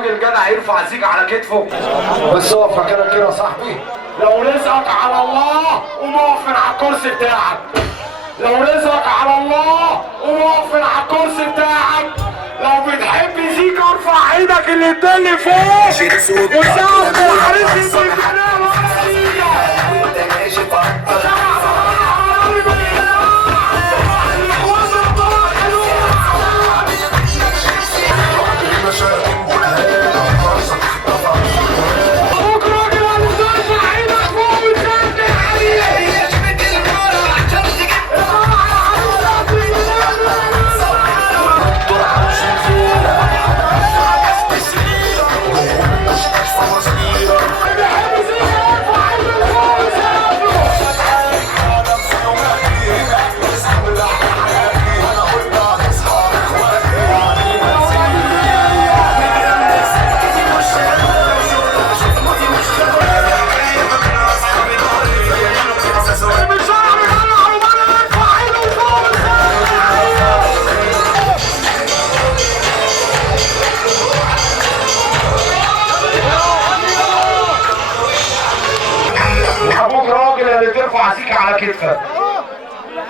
راجل جدع يرفع زيك على كتفه. بس اقف مكانك كده يا صاحبي. لو رزقك على الله قوم اقف من على الكرسي بتاعك. لو رزقك على الله قوم اقف من على الكرسي بتاعك. لو بتحب زيك ارفع ايدك الاتنين لفوق وسقف الحارس بالجنان ولا زيك. ترفع زيك على كتفك.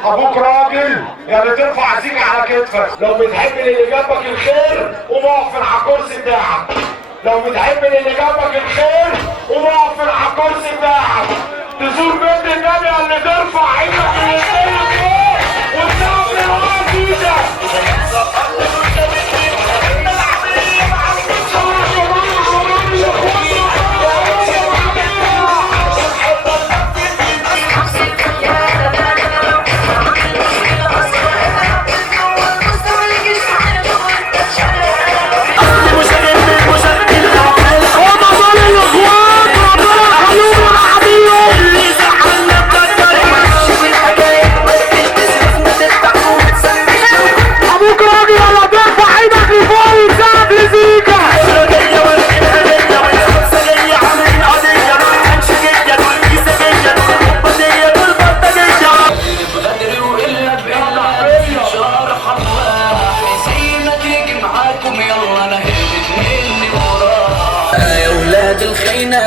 ابوك راجل يعني ترفع زيك على كتفك. لو بتحب اللي جنبك الخير قوم اقف من على الكرسي بتاعك. لو بتحب اللي جنبك الخير قوم اقف من على الكرسي بتاعك. تزور بيت النبي اللي ترفع ايدك للخير فوق وتسافر ورا ايدك.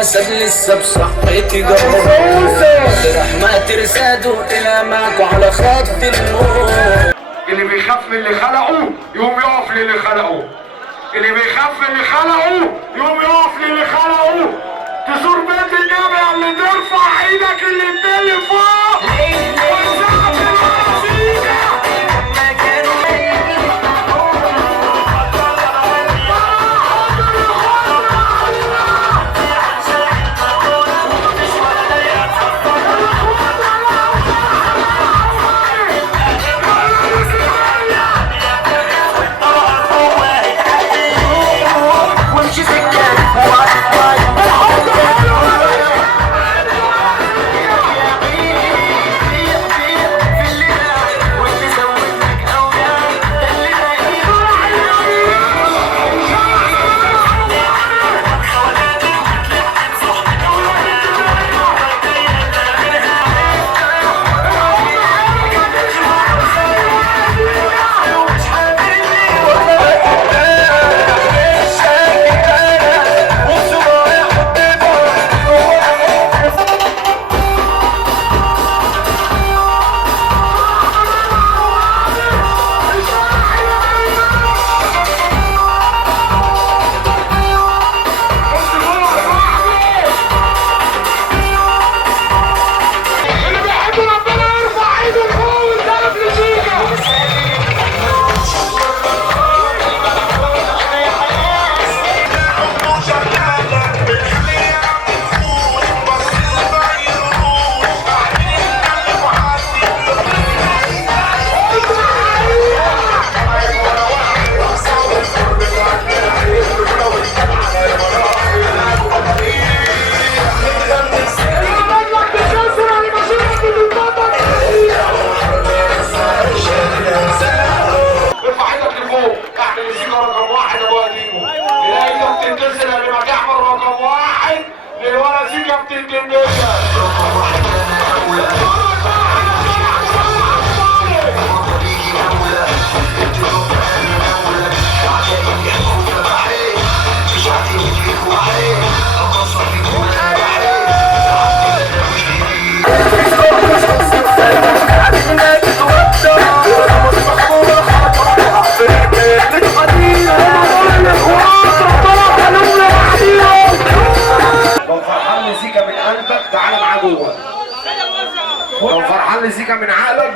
اسد لسه بصحتي جوه رحمة ترساده الى معكوا على خط الموت. اللي بيخاف من اللي خلقه يقوم يقف للي خلقه. اللي بيخاف من اللي خلقه يقوم يقف للي خلقه. تزور بيت النبي اللي ترفع ايدك الاتنين لفوق وتسافر ورا سيدك.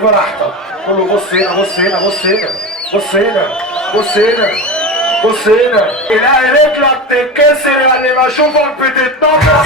براحتك. قول له بص هنا بص هنا بص هنا بص هنا بص هنا بص هنا. تلاقي رجلك تتكسر يعني ما اشوفك بتتنطط.